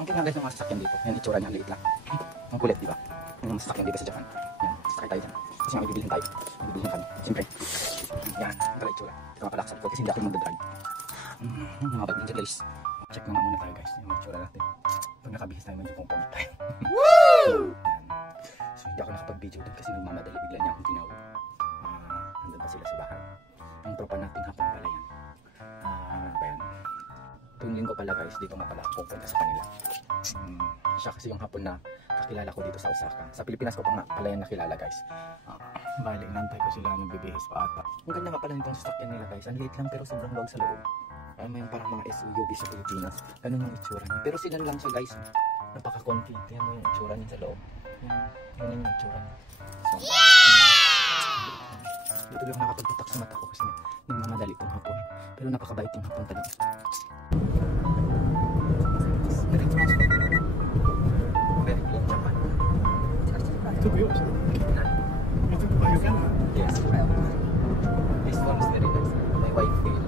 Ang tingnan guys ng mga sasakyan dito. Yan, itsura niya, liit lang. Ang kulit, di ba? Yung mga sasakyan dito sa Japan. Yan, sakay tayo dyan. Kasi nga ibibilhin tayo. Ibibilhin kami. Siyempre. Yan, ang gala itsura. Ito nga pala ako kasi hindi ako magdadrive. Mga bag-ninja guys. Check na nga muna tayo guys. Yung itsura natin. Pag nakabihis tayo, medyo pong tayo. Woo! So hindi ako nakapag-video doon kasi nagmamadali. Bigla niya akong tinawag. Nandun pa sila sa bahay. Ang tropa natin hapon pala yan. Ano ba yan? Tuwing linggo pala guys, dito nga pala ako pupunta sa kanila. Siya kasi yung hapon na kakilala ko dito sa Osaka. Sa Pilipinas ko pa nga pala yan nakilala guys. Bali, inantay ko sila nagbibihis pa ata. Ang ganda nga pala nitong sasakyan nila guys. Ang liit lang pero sobrang log sa loob. May parang mga SUV sa Pilipinas. Ganun yung itsura niya. Pero sinan lang siya guys. Napaka-confident. Yan mo yung itsura niya sa loob. Yan yung itsura niya. So, dito yung nakapagputak sa mata ko kasi nagmamadali itong hapon. Pero napakabait yung hapon talaga. Very clean Japan. Took yours. You took by your camera? Yes. This one is very nice. My wife will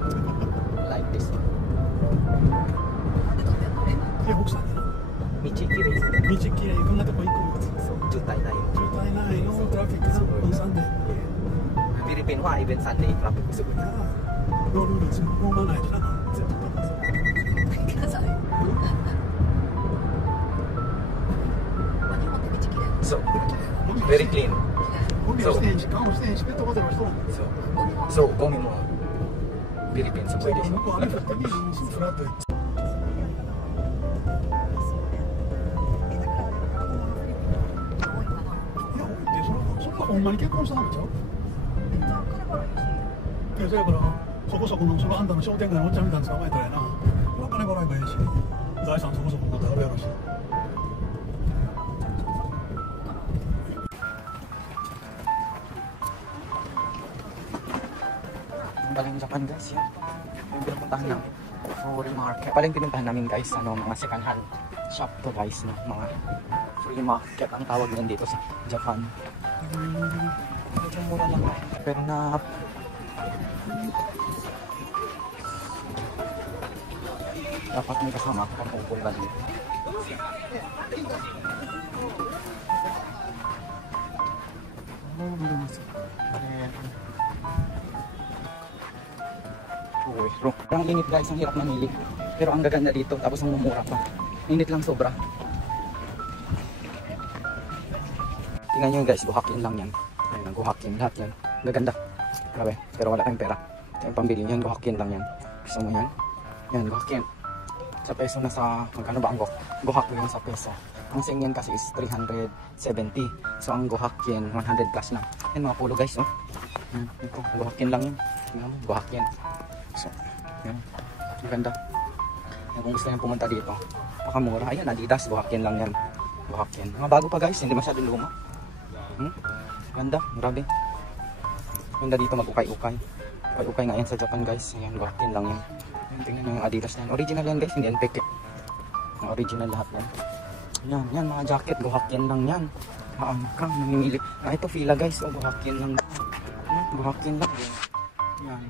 like this one. 奥さんにな。道きれい。道きれい。どんなとこ行く？そう、渋滞ない。渋滞ないよ。トラフィックすごい。Sunday. Philippines は even Sunday traffic すごい。ロールーツも飲まないからな。絶対飲まない。そう。Very clean. ゴミを捨てんし、缶を捨てんし、ペットボトルを捨てん。そう。そう、ゴミもフィリピンすごいでしょ。向こう雨降ってみるのフラット。ほんまに結婚したのでしょ。そやからそこそこのそこあんたの商店街のおっちゃんみたいに捕まえたらやな。お金もらえばいいし、財産そこそこ持ってあるやろし。Paling Japan guys yan. Yung pinupuntahan namin. Free market. Paling pinuntahan namin guys, mga second hand shop to guys, no? Mga free market ang tawag yan dito sa Japan. Medyo mura lang pero na dapat may kasama ako kung pupuntan dito. Ang init guys, ang hirap mamili. Pero ang gaganda dito, tapos ang mumura pa. Init lang sobra. Tingnan nyo guys, buhakin lang yan. Ayun, buhakin, lahat yan. Gaganda. Grabe, pero wala tayong pera. Ito yung pambili yan, buhakin lang yan. Gusto mo yan? Yan, buhakin. Sa peso na sa, magkano ba ang guhak yan sa peso? Ang singyan kasi is 370. So ang guhakin, 100 plus na. Yan mga pulo guys, oh. Yan, ito, guhakin lang yan. Yan, guhakin. So, yan. Maganda. Yan, kung gusto nyo pumunta dito, pakamura. Ayan, Adidas, buhakin lang yan. Buhakin. Mga bago pa guys, hindi masyadong luma. Ganda, grabe. Ganda dito, mag-ukay-ukay. Ukay-ukay nga yan sa Japan guys. Ayan, buhakin lang yan. Tingnan nyo yung Adidas na yan. Original yan guys, hindi yan peke. Original lahat yan. Yan, yan mga jacket, buhakin lang yan. Maangkang, namimili. Ito fila guys, buhakin lang. Buhakin lang. Yan.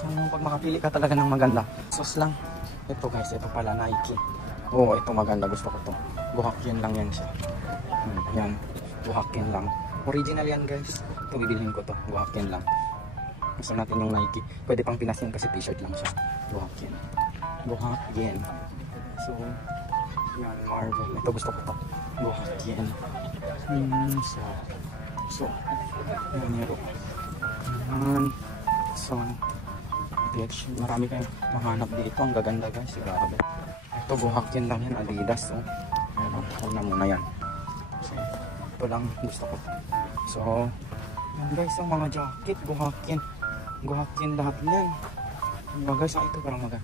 So, pag makapili ka talaga ng maganda, sus lang. Ito guys, ito pala Nike. Oh, ito maganda, gusto ko to. Buhakin lang yan siya. Yan, buhakin lang. Original yan guys. Ito bibilhin ko to, buhakin lang. Gusto natin yung Nike. Pwede pang Pinas yan kasi t-shirt lang siya. Buhakin. Buhakin. So, yan, Marvel. Ito gusto ko to. Buhakin. So, yan yun. So, marami kayong mahanap dito. Ang gaganda guys. Grabe. Ito buhakin lang yan. Adidas. Oh. Ayan, una muna yan. So, ito lang gusto ko. So, yan guys. Ang mga jacket. Buhakin. Buhakin lahat yan. Diba guys? Ito parang maganda.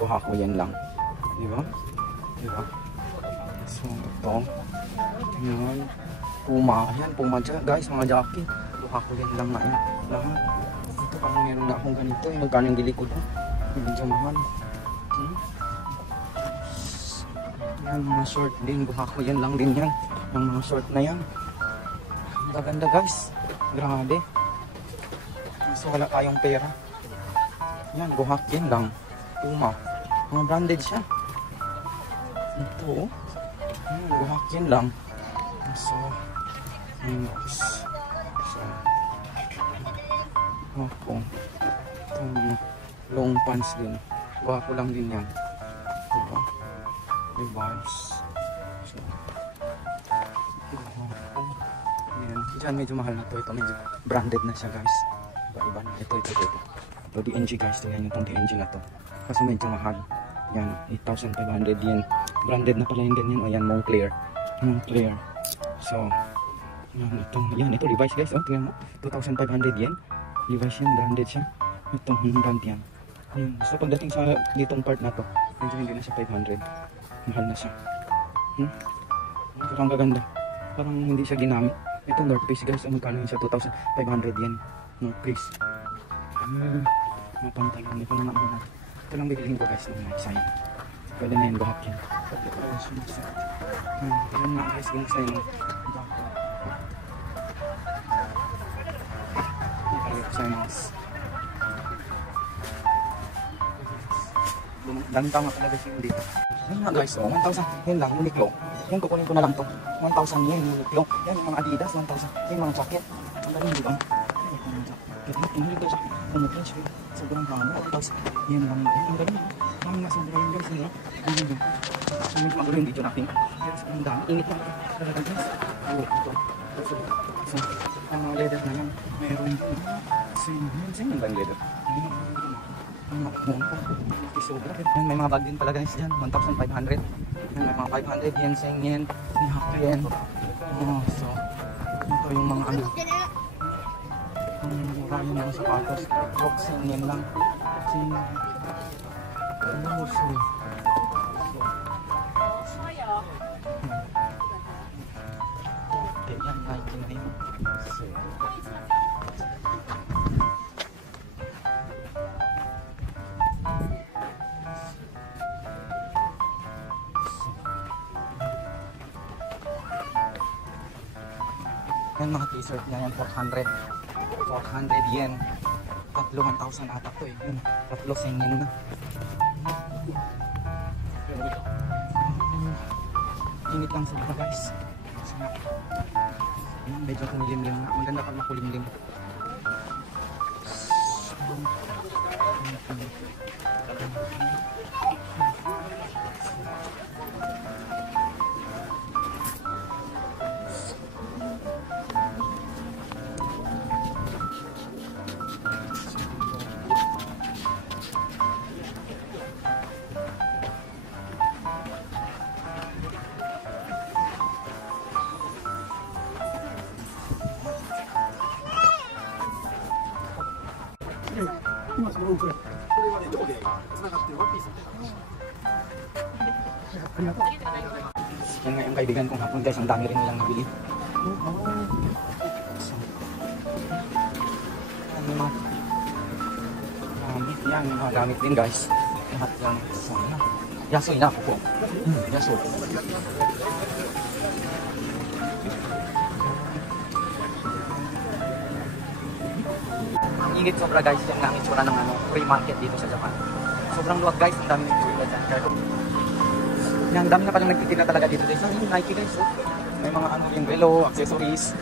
Buhak ko yan lang. Diba? Diba? So, ito. Yan. Puma. Yan. Puma guys. Mga jacket. Buhak ko yan lang na yan. Lahat. Ito parang meron na akong ganito. Magkano yung gili ko doon. Medyo mahal. Yan. Mga short din. Buhak ko yan lang din yan. Yung mga short na yan. Gaganda guys. Grabe. So wala tayong pera. Yan, Gohakin lang. Puma. Mga branded siya. Ito, oh. Yan, Gohakin lang. So, so, ako. Long pants din. Gwapo lang din yan. Diba? Levi's. So, yan. Diyan medyo mahal na to. Ito medyo branded na siya, guys. Iba na. Ito. Ito DNG, guys. Tingnan nyo itong DNG na to. Kasi medyo mahal. Yan. 8,500 yen. Branded na pala yung ganyan. O yan, Moncler. Moncler. So, yan. Ito Levi's, guys. O, tingnan mo. 2,500 yen. Levi's yan. Branded siya. Itong brand yan. So, pagdating sa ditong part na to, medyo hindi na siya 500. Mahal na siya. Parang gaganda. Parang hindi siya ginamit. Ito North Face, guys. Magkano yun siya? 2,500 yen. North Face. Mga pantalon. Ito naman muna. Ito lang bibilihin ko, guys. Ng mga design. Pwede na yung Gohakin. Ito nga, guys. Yung design. Daming tama pala guys yung dito. Yan nga guys, 1,000 yen lang, Uniqlo. Yan, kukunin ko na lang to. 1,000 yen, Uniqlo. Yan yung mga Adidas, 1,000. Yan mga jacket. Ang galing di ba? Tingnan dito siya. Uniqlo siya. Sobrang hama. 1,000 yen lang. Ang galing. Ang nasa sobrang yun guys. Ang galing. So, medyo magulo yung video natin. Pero sobrang dami. Init lang. Talaga guys. Ito. So, ang mga leather na yan. Meron yung same yung leather. May mga bag din pala guys dyan, 1,500. May mga 500 yen, 10 yen, 100 yen. So, ito yung mga ano. Marami mga sapatos. Crocs, 10 yen lang. 10 yen. Yan, Nike na yun. Yan mga t-shirt niya yan, 400 yen. Tatlo 1,000 ata to eh. Yun, tatlo 10 yen na. Init lang sobra guys. Yan, medyo kumilimlim na. Maganda pag makulimlim. Yan nga yung kaibigan kong hapon guys, ang dami rin nilang nabili. Yan yung mga gamit din guys. Lahat yan. Yasoy na po. Yasoy. Ang init sobra guys, yan nga ang itsura ng free market dito sa Japan. Sobrang luwag guys, ang dami nagtitinda dyan. Yan, ang dami na palang nagtitinda talaga dito guys. Ang Nike guys, may mga yung relo, accessories.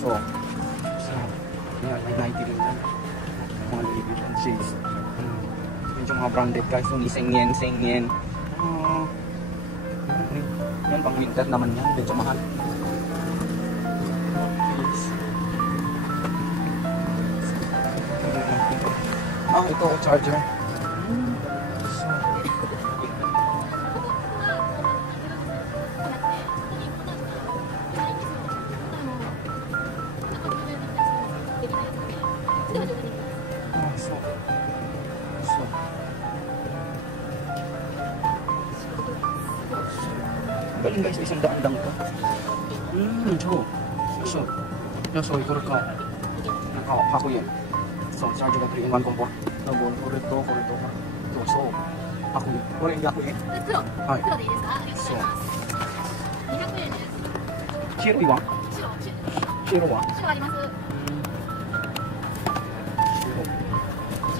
So, yan, may Nike din yan. Mga Louis Vuitton shoes. Yung mga branded guys, yung 10 yen. Yan, pang winter naman yan, medyo mahal. Ito charger. Galing guys, 100 lang to. So,これか。箱yen。そう、チャージが3-in-1コンボ。これと、そう、箱yen。これ200円。黒。はい。黒でいいですか？そう。200円です。白いわ？白は？白あります。白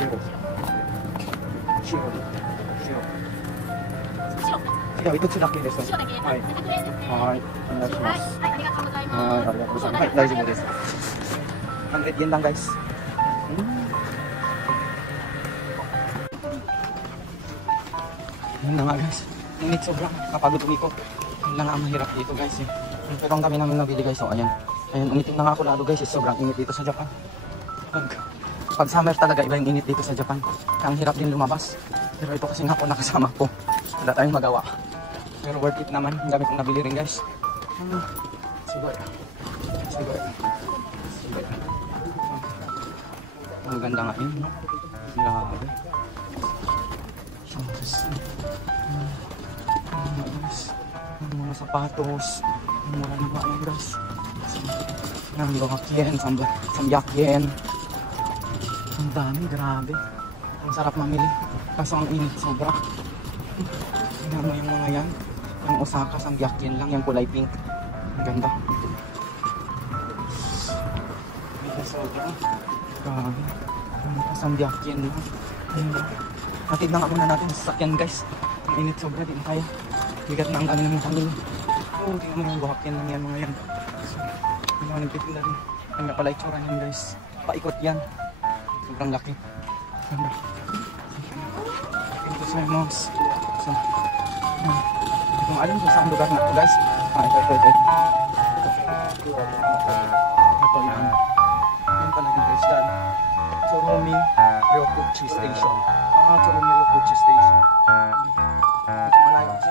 Shiro. Shiro. Shiro. 白。いや、一つだけです。白だけ。はい。グレーですね。はい。お願いしはい、ます。はい、ありがとうございます。はい、ありがとうございます。はい、大丈夫です。100 yen lang guys. Yun na nga guys. Init sobrang kapagod umikot. Yun na nga ang mahirap dito guys eh. Pero ang dami namin nabili guys. So ayan. Ayan, umitim na nga ako lalo guys. Sobrang init dito sa Japan. Pag summer talaga iba yung init dito sa Japan. Kaya ang hirap din lumabas. Pero ito kasi nga po nakasama ko. Wala tayong magawa. Pero worth it naman. Ang dami kong nabili rin guys. Siguro. Siguro. Siguro. Ang ganda nga yun, no? Grabe. Ang mga sapatos. Ang mura na ba yun, guys? Ang Gohakien, Samgyakien. Ang dami, grabe. Ang sarap mamili. Kaso ang init, sobra. Tingnan mo yung mga yan. Yung Osaka, Samgyakien lang. Yung kulay pink. Ang ganda. Ito sobra. Grabe. Ang Samgyakien lang. Hatid na nga muna natin sa sasakyan guys. Ang init sobra, di na kaya. Bigat na ang ano namin pamilya. Oo, tingnan mo yung Gohakien lang yan mga yan. Yung mga nagtitinda rin. Yung nga pala itsura niyan guys. Paikot yan. Sobrang laki. Ganda. Ito sa mos. So, hindi ko alam kung saan lugar na ito guys. Ito. Ito yan. Yan pala yung guys dyan. Tsurumi Ryokuchi Station. Tsurumi Ryokuchi Station. Ito malayo kasi.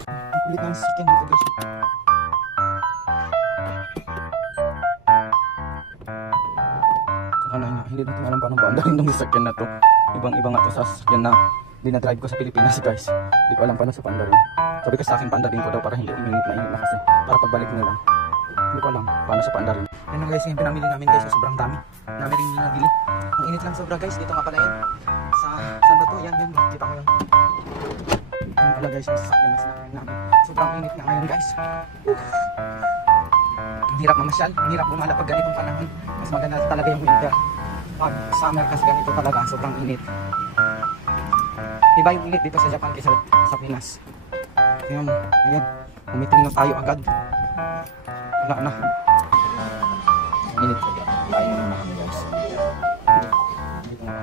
Ang kulit ng skin dito guys. Hindi natin alam paano paandarin itong sasakyan na to. Ibang-iba nga to sa sasakyan na dinadrive ko sa Pilipinas guys. Hindi ko alam paano sa paandarin. Sabi ko sa akin paandarin ko daw para hindi uminit na kasi. Para pagbalik na lang. Hindi ko alam paano sa paandarin. Yan lang guys yung pinamili namin guys. Sobrang dami. Dami rin nabili. Ang init lang sobra guys. Dito nga pala yan. Saan ba to? Yan. Kita ko yan. Yan pala guys yung sasakyan na sinakyan namin. Sobrang init na ngayon guys. Ang hirap mamasyal. Ang hirap bumala pag ganitong panahon. Mas maganda talaga yung winter. Pag summer kasi ganito talaga, sobrang init. Iba yung init dito sa Japan kaysa sa Pinas. Tingnan mo, ayan, umitim na tayo agad. Wala na. Init ko. Tayo na naman guys. Dito na